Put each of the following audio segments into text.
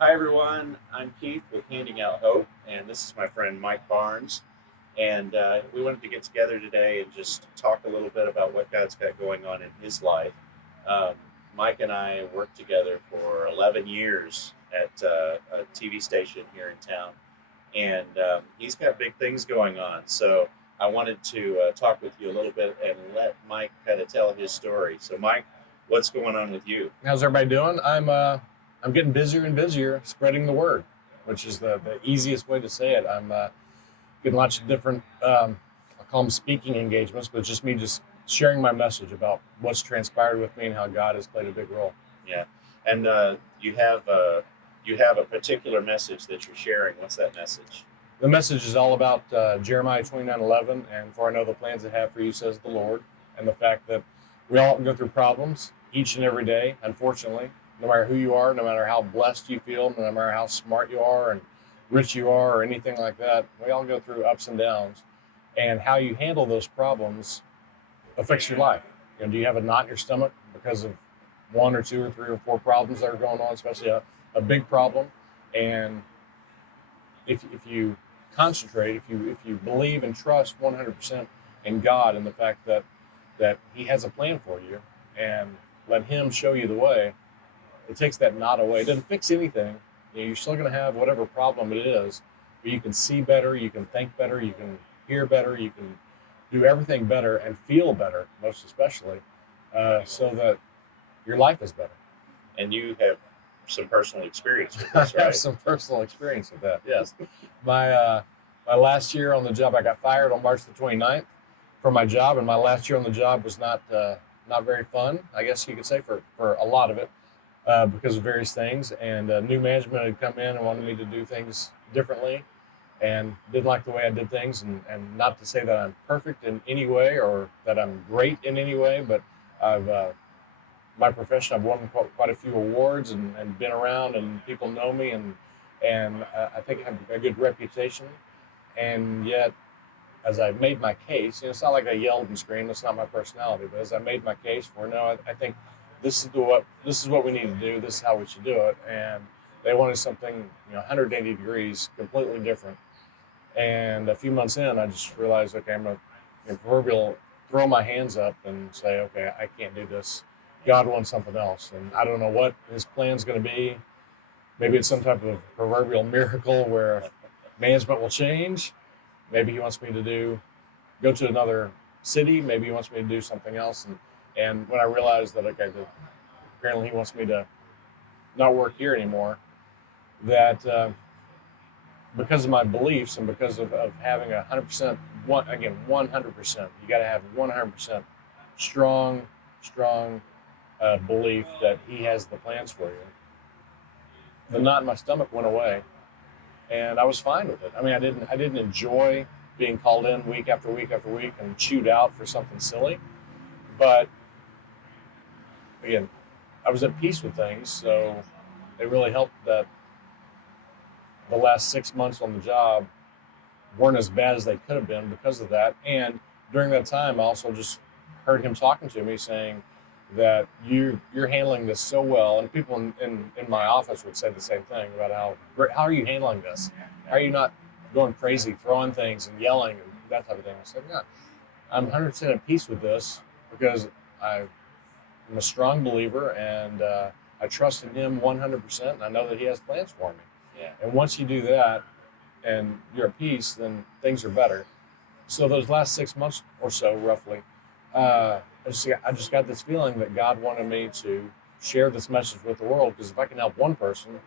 Hi, everyone. I'm Keith with Handing Out Hope, and this is my friend Mike Barnes. And we wanted to get together today and just talk a little bit about what God's got going on in his life. Um, Mike and I worked together for 11 years at a TV station here in town, and he's got big things going on. So I wanted to talk with you a little bit and let Mike kind of tell his story. So, Mike, what's going on with you? How's everybody doing? I'm getting busier and busier spreading the word, which is the easiest way to say it. I'm getting lots of different I call them speaking engagements, but it's just me just sharing my message about what's transpired with me and how God has played a big role. Yeah, and you have a particular message that you're sharing. What's that message? The message is all about Jeremiah 29:11, and for I know the plans I have for you, says the Lord, and the fact that we all go through problems each and every day, unfortunately, no matter who you are, no matter how blessed you feel, no matter how smart you are and rich you are or anything like that, we all go through ups and downs. And how you handle those problems affects your life. Do you have a knot in your stomach because of one or two or three or four problems that are going on, especially a big problem? And if you concentrate, if you believe and trust 100% in God and the fact that He has a plan for you, and let Him show you the way, it takes that knot away. It doesn't fix anything. You're still going to have whatever problem it is, but you can see better, you can think better, you can hear better, you can do everything better and feel better, most especially, so that your life is better. And you have some personal experience with I this, right? have some personal experience with that. Yes, my last year on the job, I got fired on March the 29th from my job, and my last year on the job was not very fun, I guess you could say, for a lot of it, because of various things. And new management had come in and wanted me to do things differently, and didn't like the way I did things. And not to say that I'm perfect in any way or that I'm great in any way, but I've my profession, I've won quite a few awards and been around, and people know me, and I think I have a good reputation. And yet, as I made my case, it's not like I yelled and screamed. That's not my personality. But as I made my case for no, I think this is what we need to do. This is how we should do it. And they wanted something 180 degrees, completely different. And a few months in, I just realized, okay, I'm gonna proverbial throw my hands up and say, okay, I can't do this. God wants something else, and I don't know what His plan's going to be. Maybe it's some type of proverbial miracle where management will change. Maybe He wants me to go to another city. Maybe He wants me to do something else. And when I realized that, okay, that apparently He wants me to not work here anymore, that because of my beliefs and because of having 100%, 100%, you got to have 100% strong belief that He has the plans for you. The knot in my stomach went away, and I was fine with it. I mean, I didn't enjoy being called in week after week after week and chewed out for something silly, but again, I was at peace with things. So it really helped that the last 6 months on the job weren't as bad as they could have been because of that. And during that time, I also just heard Him talking to me, saying that you're handling this so well. And people in my office would say the same thing about how are you handling this? How are you not going crazy, throwing things and yelling and that type of thing? I said, yeah, I'm 100% at peace with this because I'm a strong believer, and I trust in Him 100%, and I know that He has plans for me. Yeah. And once you do that and you're at peace, then things are better. So those last 6 months or so, roughly, I just got this feeling that God wanted me to share this message with the world, because if I can help one person,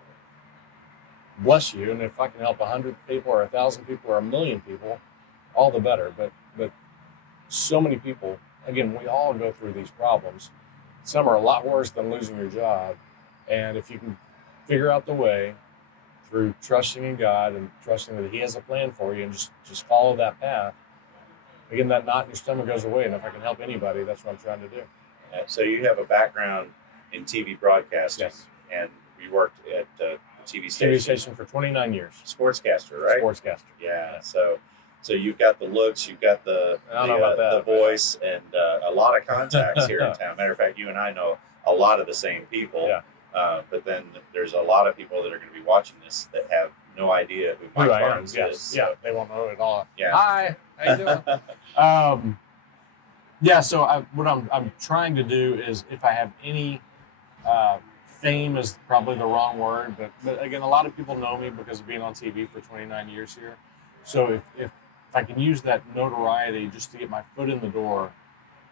bless you, and if I can help 100 people or 1,000 people or 1,000,000 people, all the better. But so many people, again, we all go through these problems. Some are a lot worse than losing your job, and if you can figure out the way through trusting in God and trusting that He has a plan for you, and just follow that path, again, that knot in your stomach goes away. And if I can help anybody, that's what I'm trying to do. So you have a background in TV broadcasting, Yes. and you worked at the TV TV station, station for 29 years. sportscaster, right? Sportscaster. Yeah. So you've got the looks, you've got I don't know about that, the voice, and a lot of contacts here in town. Matter of fact, you and I know a lot of the same people. Yeah. But then there's a lot of people that are going to be watching this that have no idea who Mike Who I am? Barnes Yes. is. So, Yeah, they won't know it at all. Yeah. Hi, how you doing? Yeah. So what I'm trying to do is, if I have any fame is probably the wrong word, but again, a lot of people know me because of being on TV for 29 years here. So if I can use that notoriety just to get my foot in the door,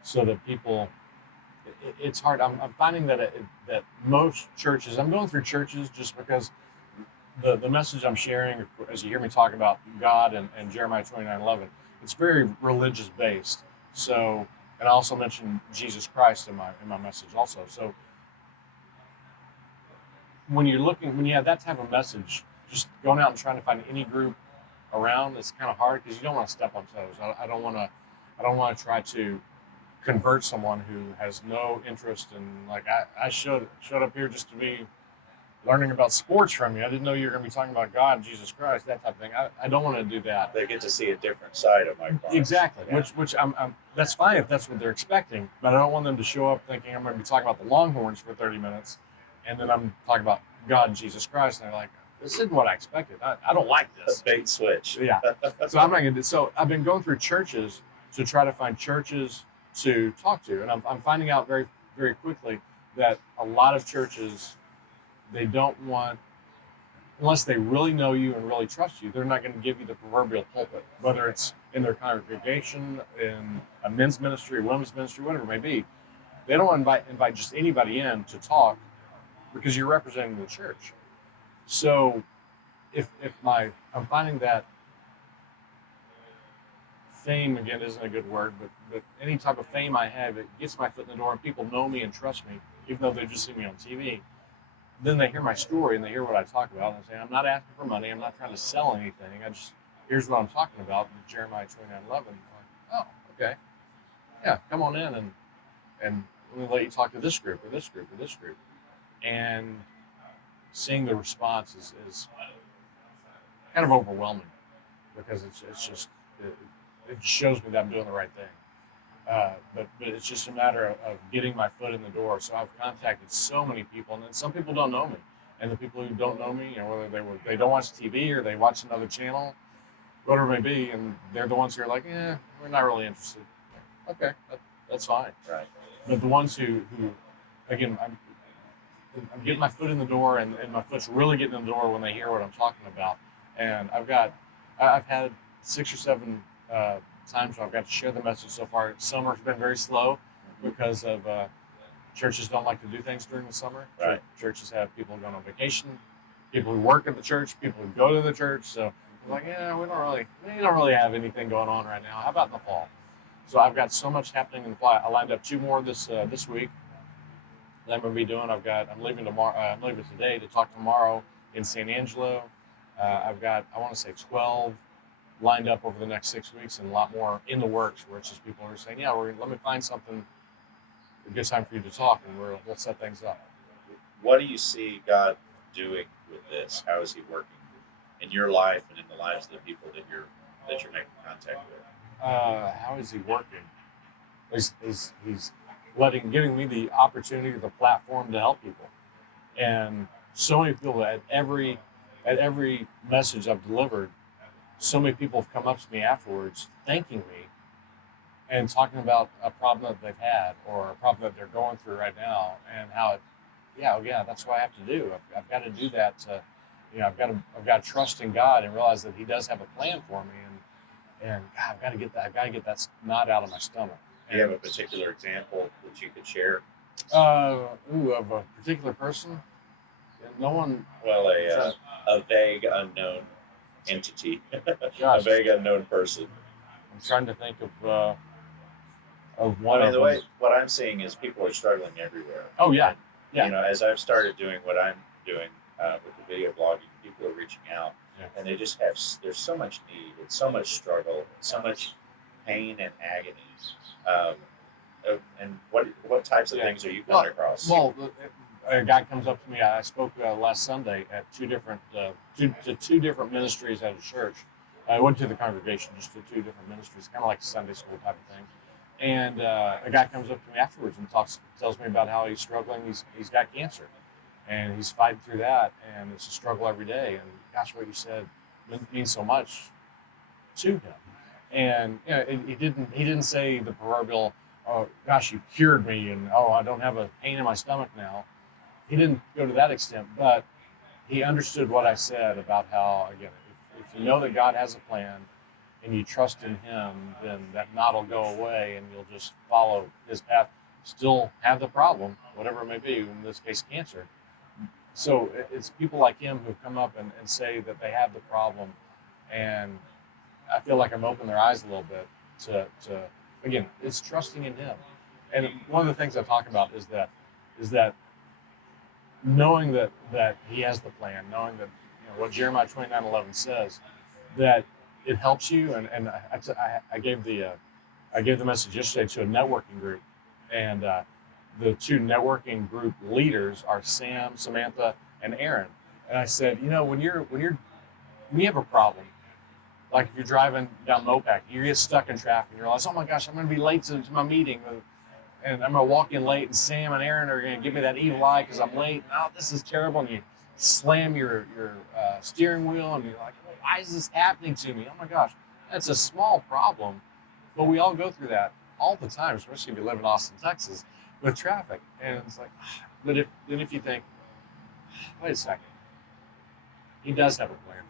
so that people, it's hard. I'm finding that that most churches, I'm going through churches just because the message I'm sharing, as you hear me talk about God and Jeremiah 29:11, it's very religious based. So, and I also mentioned Jesus Christ in my message also. So when you have that type of message, just going out and trying to find any group around, it's kind of hard because you don't want to step on toes. I don't want to try to convert someone who has no interest in, like, I showed up here just to be learning about sports from you. I didn't know you were going to be talking about God and Jesus Christ, that type of thing. I don't want to do that. They get to see a different side of Mike Barnes. Exactly. Yeah. Which I'm that's fine if that's what they're expecting, but I don't want them to show up thinking I'm going to be talking about the Longhorns for 30 minutes, and then I'm talking about God and Jesus Christ, and they're like, this isn't what I expected. I don't like this. A bait switch. Yeah. So I'm not going to. So I've been going through churches to try to find churches to talk to, and I'm finding out very, very quickly that a lot of churches, they don't want, unless they really know you and really trust you, they're not going to give you the proverbial pulpit, whether it's in their congregation, in a men's ministry, women's ministry, whatever it may be. They don't invite just anybody in to talk because you're representing the church. So I'm finding that fame, again, isn't a good word, but any type of fame I have, it gets my foot in the door and people know me and trust me, even though they just see me on TV. Then they hear my story and they hear what I talk about, and they say, I'm not asking for money, I'm not trying to sell anything, here's what I'm talking about, Jeremiah 29:11. Like, oh, okay. Yeah, come on in and let me let you talk to this group or this group or this group. And seeing the response is kind of overwhelming, because it's just, it shows me that I'm doing the right thing. But it's just a matter of getting my foot in the door. So I've contacted so many people, and then some people don't know me. And the people who don't know me, whether they don't watch TV or they watch another channel, whatever it may be, and they're the ones who are like, we're not really interested. Okay, that's fine. Right. But the ones who again, I'm getting my foot in the door, and my foot's really getting in the door when they hear what I'm talking about. And I've had 6 or 7 times where I've got to share the message so far. Summer's been very slow because of churches don't like to do things during the summer. Right. Churches have people going on vacation, people who work at the church, people who go to the church. So we're like, we don't really have anything going on right now. How about in the fall? So I've got so much happening in the fall. I lined up 2 more this week that I'm going to be doing. I'm leaving tomorrow. I'm leaving today to talk tomorrow in San Angelo. I've got, I want to say, 12 lined up over the next 6 weeks, and a lot more in the works, where it's just people who are saying, let me find something, a good time for you to talk, and we'll set things up. What do you see God doing with this? How is He working in your life and in the lives of the people that you're making contact with? How is He working? He's giving me the opportunity, the platform to help people, and so many people at every message I've delivered, so many people have come up to me afterwards thanking me and talking about a problem that they've had or a problem that they're going through right now, and how that's what I have to do. I've got to do that. I've got to trust in God and realize that He does have a plan for me, and God, I've got to get that. I've got to get that knot out of my stomach. Do you have a particular example that you could share? Of a particular person? No one. Well, a vague unknown entity, Gosh, a vague unknown person. I'm trying to think of one. What I'm seeing is people are struggling everywhere. Oh yeah. As I've started doing what I'm doing with the video blogging, people are reaching out, and they just there's so much need and so much struggle, and so much pain and agony. And what types of things are you coming across? Well, a guy comes up to me. I spoke last Sunday at two different ministries at a church. I went to the congregation, just to 2 different ministries, kind of like a Sunday school type of thing. And a guy comes up to me afterwards and tells me about how he's struggling. He's got cancer, and he's fighting through that, and it's a struggle every day. And gosh, what you said means so much to him. And he didn't say the proverbial, "Oh gosh, you cured me," and "Oh, I don't have a pain in my stomach now." He didn't go to that extent, but he understood what I said about how, again, if you know that God has a plan and you trust in Him, then that knot will go away and you'll just follow His path. Still have the problem, whatever it may be, in this case, cancer. So it's people like him who come up and say that they have the problem, and I feel like I'm opening their eyes a little bit to again, it's trusting in Him. And one of the things I talk about is that knowing that He has the plan, knowing that what Jeremiah 29:11 says, that it helps you. And I gave the message yesterday to a networking group, and the two networking group leaders are Sam, Samantha, and Aaron. And I said, when you have a problem, like if you're driving down Mopac, you get stuck in traffic, and you realize, oh my gosh, I'm going to be late to my meeting, and I'm going to walk in late, and Sam and Aaron are going to give me that evil eye because I'm late. Oh, this is terrible. And you slam your steering wheel, and you're like, why is this happening to me? Oh my gosh, that's a small problem, but we all go through that all the time, especially if you live in Austin, Texas, with traffic. And it's like, but if you think, wait a second, He does have a plan for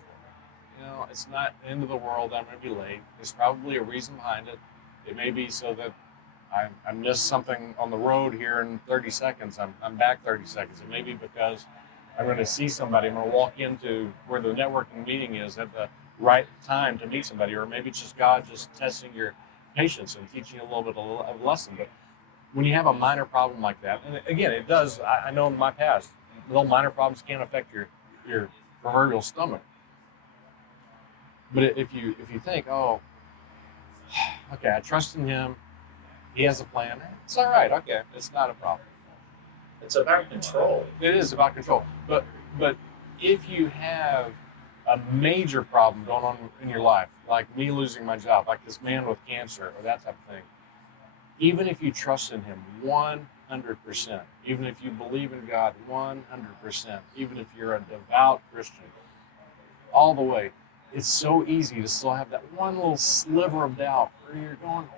me. It's not the end of the world. I'm going to be late. There's probably a reason behind it. It may be so that I missed something on the road here in 30 seconds. I'm back 30 seconds. It may be because I'm going to see somebody. I'm going to walk into where the networking meeting is at the right time to meet somebody. Or maybe it's just God just testing your patience and teaching you a little bit of a lesson. But when you have a minor problem like that, and again, it does. I know in my past, little minor problems can affect your proverbial stomach. But if you think, oh, okay, I trust in Him, He has a plan. It's all right. Okay, it's not a problem. It's about control. It is about control. But if you have a major problem going on in your life, like me losing my job, like this man with cancer, or that type of thing, even if you trust in Him 100%, even if you believe in God 100%, even if you're a devout Christian, all the way, it's so easy to still have that one little sliver of doubt where you're going,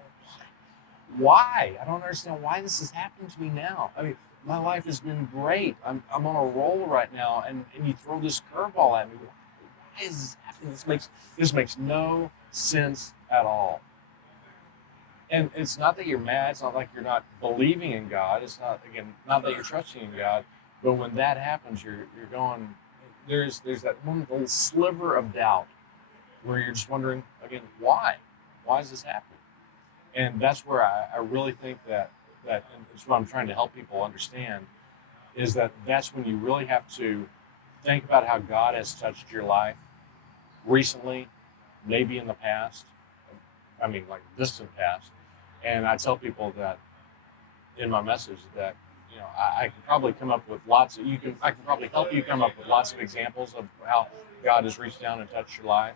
why? I don't understand why this is happening to me now. I mean, my life has been great. I'm on a roll right now, and you throw this curveball at me. Why is this happening? This makes no sense at all. And it's not that you're mad. It's not like you're not believing in God. It's not that you're trusting in God. But when that happens, you're going. There's that one little sliver of doubt where you're just wondering again, why? Why is this happening? And that's where I really think that and it's what I'm trying to help people understand, is that's when you really have to think about how God has touched your life recently, maybe in the past. I mean, like distant past. And I tell people that in my message that I can probably come up with I can probably help you come up with lots of examples of how God has reached down and touched your life.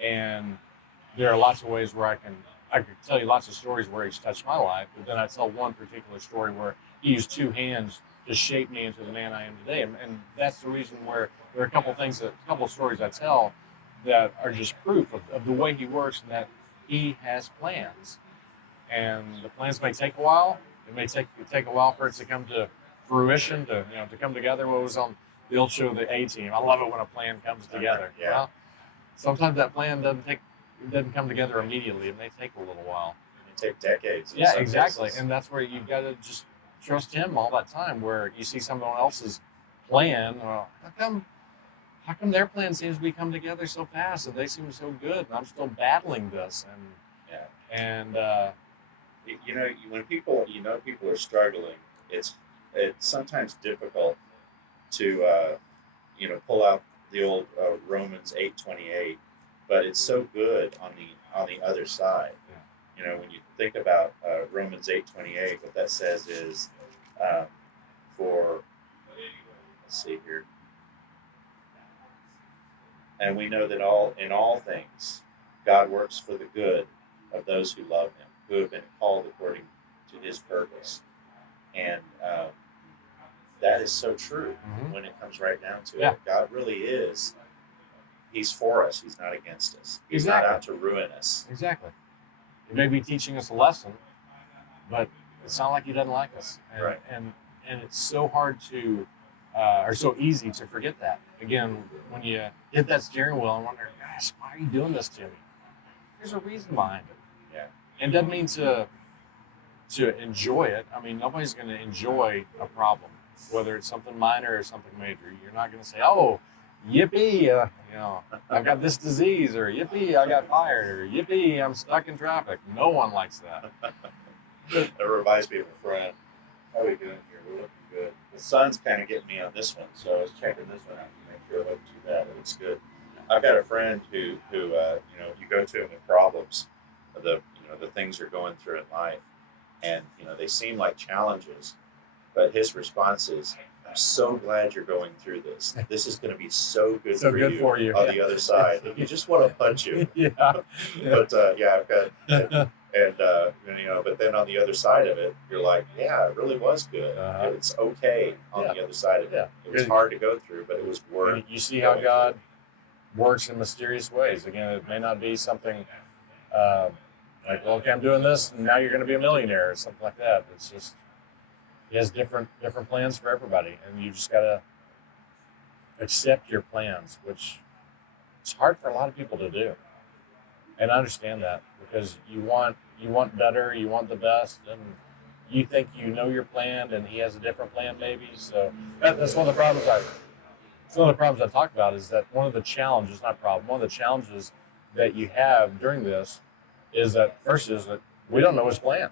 And there are lots of ways where I could tell you lots of stories where He's touched my life, but then I tell one particular story where He used two hands to shape me into the man I am today. And that's the reason where there are a couple of stories I tell that are just proof of the way He works, and that He has plans. And the plans may take a while. It may take a while for it to come to fruition, to come together. What was on the old show, The A-Team? I love it when a plan comes together. Yeah. Well, sometimes that plan doesn't come together immediately. It may take a little while. It take decades. Yeah, exactly. And that's where you've got to just trust Him all that time. Where you see someone else's plan, how come their plan seems to be coming together so fast, and they seem so good, and I'm still battling this. And when people are struggling, it's sometimes difficult to pull out the old Romans 8:28, but it's so good on the other side. Yeah. When you think about Romans 8:28, what that says is, let's see here, and we know that in all things, God works for the good of those who love Him, who have been called according to His purpose. And that is so true Mhm. when it comes right down to Yeah. it. God really is. He's for us. He's not against us. He's Exactly. not out to ruin us. Exactly. He may be teaching us a lesson, but it's not like he doesn't like us. And, Right. and it's so hard to, or so easy to forget that. Again, when you hit that steering wheel and wonder, gosh, why are you doing this to me? There's a reason behind it. Yeah. And it doesn't mean to enjoy it. I mean, nobody's going to enjoy a problem, whether it's something minor or something major. You're not going to say, "Oh, yippee! I've got this disease," or "Yippee! I got fired," or "Yippee! I'm stuck in traffic." No one likes that. That reminds me of a friend. How are we doing here? We're looking good. The sun's kind of getting me on this one, so I was checking this one out to make sure it wasn't too bad. It looks good. I've got a friend who you go to him with problems, the things you're going through in life, and they seem like challenges, but his response is, "I'm so glad you're going through this. This is going to be so good, So for, good you for you." on the other side. You just want to punch you." Yeah. But I've got. But then on the other side of it, you're like, yeah, it really was good. Uh-huh. It's okay on Yeah. the other side of it. Yeah. It was hard to go through, but it was worth. And you see how God works in mysterious ways. Again, it may not be something like, well, okay, I'm doing this, and now you're going to be a millionaire or something like that. It's just He has different plans for everybody, and you just got to accept your plans, which it's hard for a lot of people to do. And I understand that because you want better, you want the best, and you think you know your plan, and he has a different plan maybe. So that's one of the problems I talk about is that one of the challenges, not problem, one of the challenges that you have during this is that first is that we don't know his plan.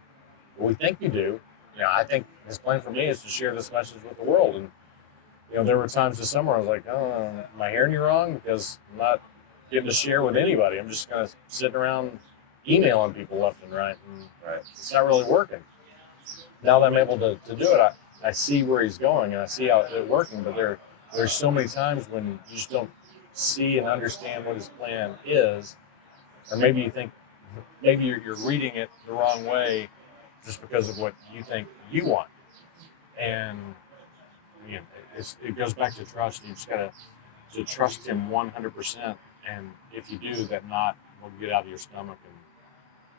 We think we do. I think his plan for me is to share this message with the world. And there were times this summer I was like, oh, am I hearing you wrong? Because I'm not getting to share with anybody. I'm just kind of sitting around emailing people left and right, and it's not really working. Now that I'm able to do it, I see where he's going and I see how it's working. But there's so many times when you just don't see and understand what his plan is, or maybe you think you're reading it the wrong way just because of what you think you want. And it goes back to trust. You just got to trust him 100%. And if you do, that knot will get out of your stomach and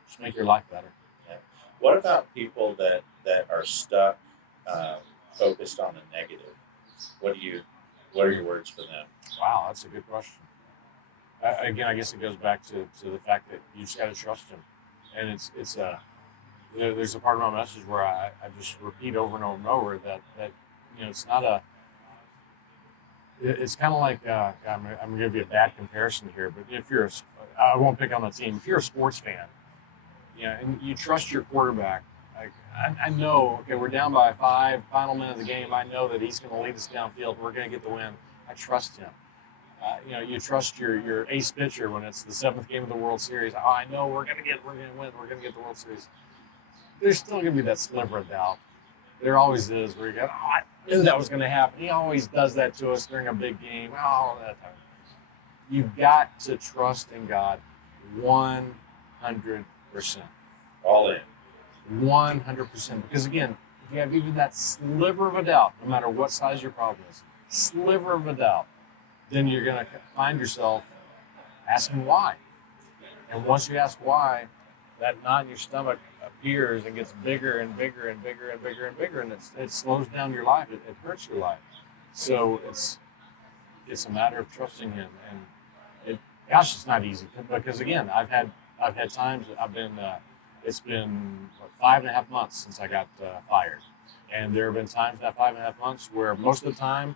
just make your life better. Yeah. What about people that are stuck, focused on the negative? What are your words for them? Wow, that's a good question. Again, I guess it goes back to the fact that you just got to trust him. And there's a part of my message where I just repeat over and over and over that it's not a. It's kind of like I'm going to give you a bad comparison here, but if I won't pick on the team. If you're a sports fan, and you trust your quarterback, I know, okay, we're down by 5, final minute of the game. I know that he's going to lead us downfield. We're going to get the win. I trust him. You trust your ace pitcher when it's the 7th game of the World Series. Oh, I know we're going to win. We're going to get the World Series. There's still going to be that sliver of doubt. There always is, where you go, oh, I knew that was going to happen. He always does that to us during a big game. Oh, that time. You've got to trust in God 100%. All in. 100%. Because again, if you have even that sliver of a doubt, no matter what size your problem is, sliver of a doubt, then you're going to find yourself asking why. And once you ask why, that knot in your stomach appears and gets bigger and bigger and bigger and bigger and bigger, and it slows down your life. It hurts your life. So it's a matter of trusting him. And it's not easy because again, I've had times it's been 5.5 months since I got fired, and there have been times in that 5.5 months where most of the time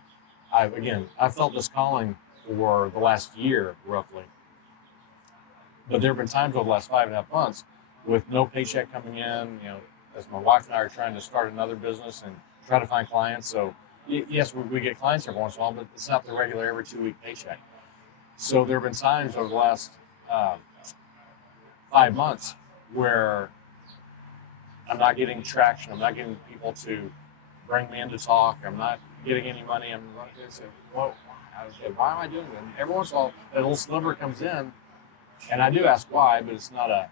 I've felt this calling for the last year roughly. But there have been times over the last 5.5 months with no paycheck coming in, as my wife and I are trying to start another business and try to find clients. So yes, we get clients every once in a while, but it's not the regular every 2-week paycheck. So there have been times over the last 5 months where I'm not getting traction. I'm not getting people to bring me in to talk. I'm not getting any money. I'm going to say, well, why am I doing that? And every once in a while, that little sliver comes in, and I do ask why, but it's not a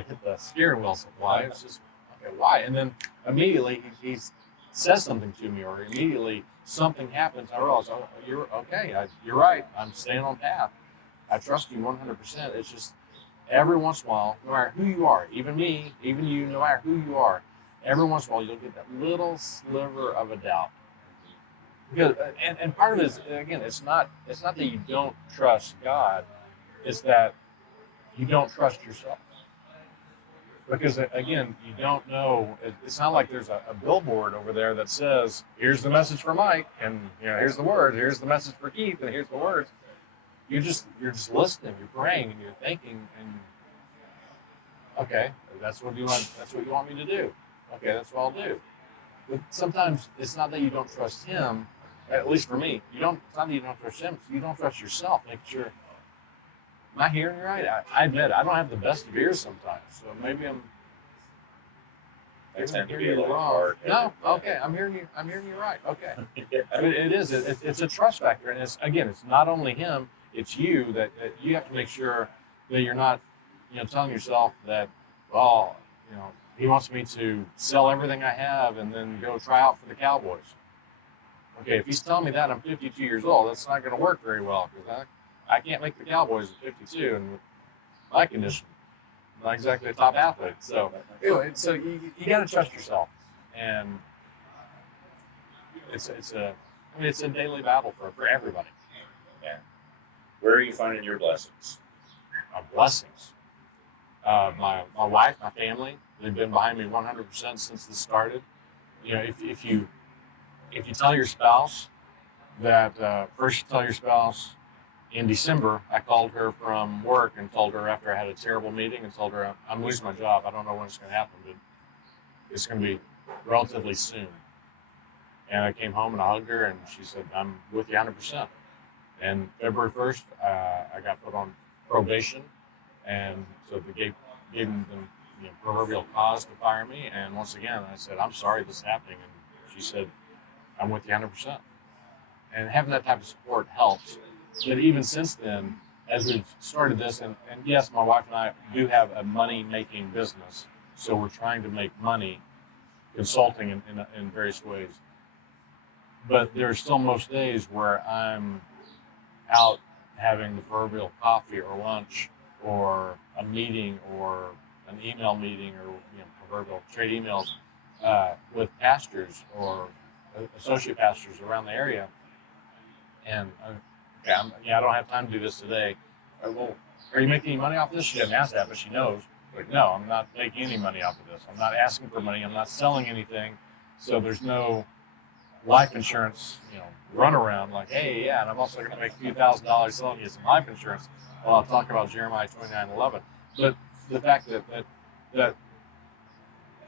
hit the steering wheel why. It's just, okay, why? And then immediately he says something to me, or immediately something happens, I realize, oh, you're okay. You're right. I'm staying on path. I trust you 100%. It's just every once in a while, no matter who you are, even me, even you, no matter who you are, every once in a while you'll get that little sliver of a doubt. Because, and part of it is, again, it's not that you don't trust God, it's that you don't trust yourself. Because again, you don't know. It's not like there's a billboard over there that says, "Here's the message for Mike," and here's the word. Here's the message for Keith, and here's the words. You're just listening. You're praying, and you're thinking, and okay, that's what you want. That's what you want me to do. Okay, that's what I'll do. But sometimes it's not that you don't trust Him. At least for me, you don't. It's not that you don't trust Him. You don't trust yourself. Make sure. Am I hearing you right? I admit I don't have the best of ears sometimes, so maybe I'm. I tend to hearing be a you little wrong. hard. No, okay, I'm hearing you. I'm hearing you right. Okay, Yeah. I mean, it is. It's a trust factor, and it's not only him. It's you that you have to make sure that you're not, telling yourself that, well, he wants me to sell everything I have and then go try out for the Cowboys. Okay, if he's telling me that I'm 52 years old, that's not going to work very well because I can't make the Cowboys at 52, and with my condition, I'm not exactly a top athlete. So, anyway, so you got to trust yourself, and it's a daily battle for everybody. Yeah. Where are you finding your blessings? Blessings. My wife, my family, they've been behind me 100% since this started. If you tell your spouse that first you tell your spouse. In December, I called her from work and told her after I had a terrible meeting and told her I'm losing my job. I don't know when it's going to happen, but it's going to be relatively soon. And I came home and I hugged her and she said, I'm with you 100%. And February 1st, I got put on probation. And so they gave them proverbial cause to fire me. And once again, I said, I'm sorry this is happening. And she said, I'm with you 100%. And having that type of support helps. But even since then, as we've started this, and yes, my wife and I do have a money-making business, so we're trying to make money consulting in various ways. But there are still most days where I'm out having the proverbial coffee or lunch or a meeting or an email meeting or proverbial trade emails with pastors or associate pastors around the area. And I don't have time to do this today. Well, are you making any money off this? She didn't ask that, but she knows. Like, no, I'm not making any money off of this. I'm not asking for money. I'm not selling anything. So there's no life insurance, runaround like, hey, yeah, and I'm also going to make a few $1,000s selling you some life insurance. Well, I'll talk about Jeremiah 29:11. But the fact that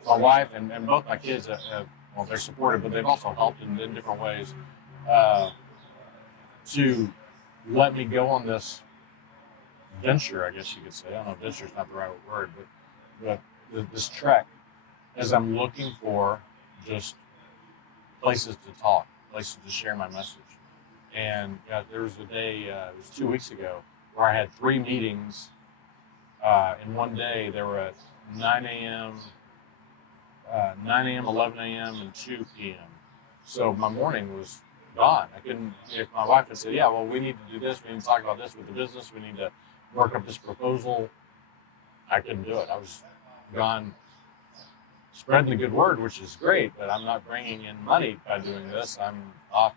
my wife and both my kids, they're supportive, but they've also helped in different ways to let me go on this venture, I guess you could say. I don't know if venture is not the right word, but this trek as I'm looking for just places to talk, places to share my message. And there was a day, it was 2 weeks ago, where I had 3 meetings in one day. They were at 9 a.m., 11 a.m., and 2 p.m. So my morning was gone. I couldn't, if my wife had said, yeah, well, we need to do this, we need to talk about this with the business, we need to work up this proposal, I couldn't do it. I was gone spreading the good word, which is great, but I'm not bringing in money by doing this. I'm off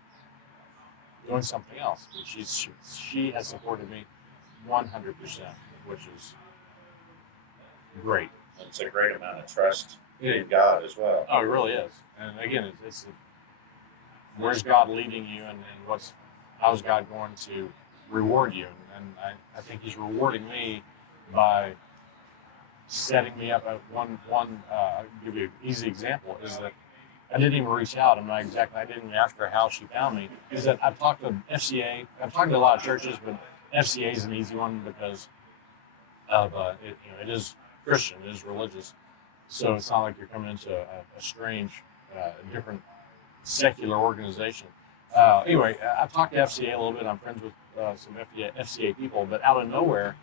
doing something else. She has supported me 100%, which is great. It's a great amount of trust in God as well. Oh, it really is. And again, it's where's God leading you, and how's God going to reward you? And I think He's rewarding me by setting me up. I'll give you an easy example, is that I didn't even reach out. I didn't even ask her how she found me. Is that I've talked to FCA. I've talked to a lot of churches, but FCA is an easy one because of it is Christian, it is religious. So it's not like you're coming into a strange, different secular organization. Anyway, I've talked to FCA a little bit. I'm friends with some FCA people, but out of nowhere,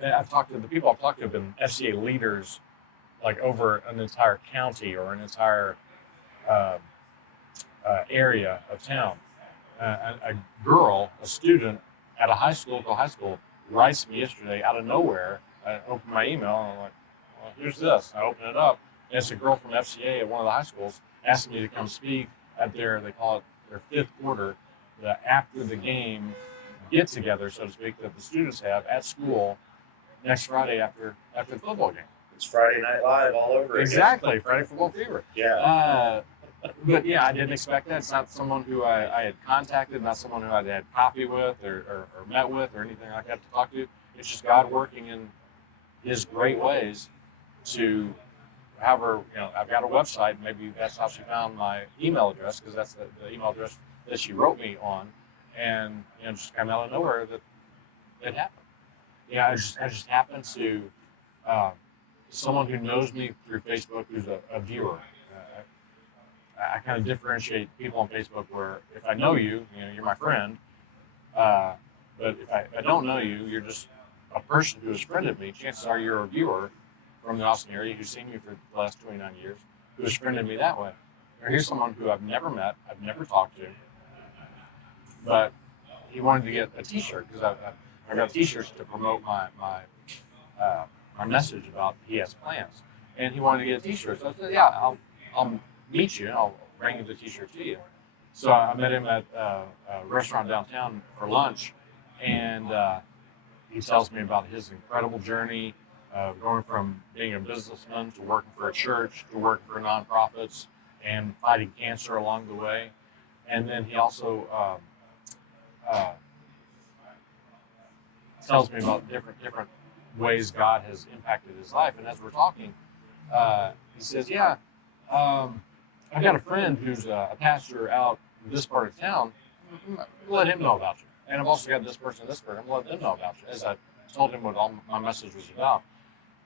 the people I've talked to have been FCA leaders, like over an entire county or an entire area of town. A girl, a student at a local high school, writes me yesterday out of nowhere. I opened my email and I'm like, well, here's this. I open it up, and it's a girl from FCA at one of the high schools asking me to come speak at they call it their fifth quarter, the after the game get together, so to speak, that the students have at school next Friday after the football game. It's Friday Night Live all over again. Exactly, Friday Football Fever. Yeah. But yeah, I didn't expect that. It's not someone who I had contacted, not someone who I'd had coffee with or met with or anything like that to talk to. It's just God working in His great ways to have her, I've got a website. Maybe that's how she found my email address, because that's the email address that she wrote me on. And just kind of out of nowhere that it happened. Yeah, I just happened to someone who knows me through Facebook, who's a viewer. I kind of differentiate people on Facebook where if I know you, you're my friend. But if I don't know you, you're just a person who has friended me. Chances are you're a viewer from the Austin area who's seen me for the last 29 years, who has friended me that way. Or here's someone who I've never met, I've never talked to, but he wanted to get a T-shirt because I got T-shirts to promote my message about he has plans, and he wanted to get a T-shirt. So I said, yeah, I'll meet you. I'll bring the T-shirt to you. So I met him at a restaurant downtown for lunch, and he tells me about his incredible journey of going from being a businessman to working for a church to working for nonprofits and fighting cancer along the way. And then he also tells me about different ways God has impacted his life. And as we're talking, he says, yeah, I've got a friend who's a pastor out in this part of town. Let him know about you. And I've also got this person, I'm letting them know about you, as I told him what all my message was about.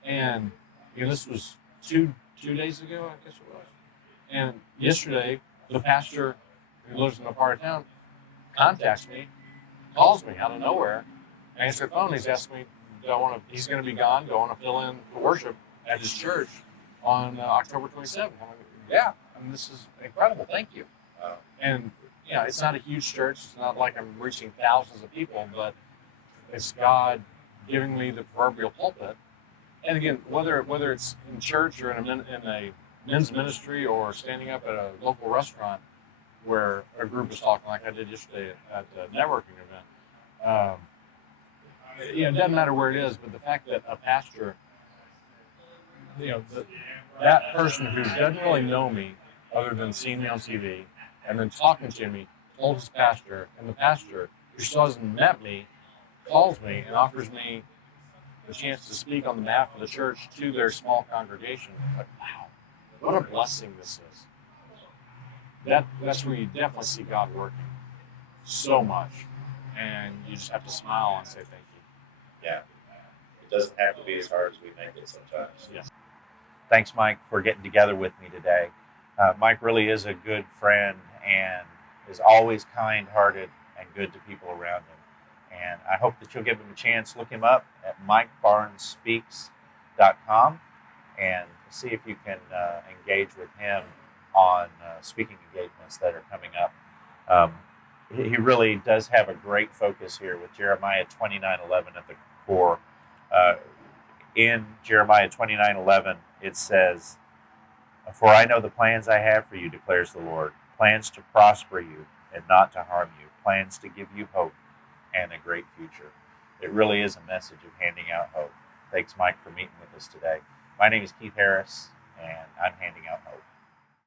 And this was two days ago, I guess it was. And yesterday, the pastor who lives in a part of town contacts me, calls me out of nowhere. I answer the phone. He's asked me, he's going to be gone. Do I want to fill in the worship at his church on October 27th? I'm like, yeah, this is incredible. Thank you. And it's not a huge church. It's not like I'm reaching thousands of people, but it's God giving me the proverbial pulpit. And again, whether it's in church or in a men's ministry or standing up at a local restaurant where a group is talking, like I did yesterday at the networking event. It doesn't matter where it is, but the fact that a pastor, that person who doesn't really know me other than seeing me on TV and then talking to me, told his pastor, and the pastor, who still hasn't met me, calls me and offers me the chance to speak on behalf of the church to their small congregation. Like, wow, what a blessing this is. That's where you definitely see God working so much. And you just have to smile and say thank you. Yeah. It doesn't have to be as hard as we make it sometimes. Yes. Thanks, Mike, for getting together with me today. Mike really is a good friend and is always kind-hearted and good to people around him. And I hope that you'll give him a chance. Look him up at MikeBarnesSpeaks.com and see if you can engage with him on speaking engagements that are coming up. He really does have a great focus here with Jeremiah 29:11 at the core. In Jeremiah 29:11, it says, "For I know the plans I have for you, declares the Lord, plans to prosper you and not to harm you, plans to give you hope and a great future." It really is a message of handing out hope. Thanks, Mike, for meeting with us today. My name is Keith Harris, and I'm handing out hope.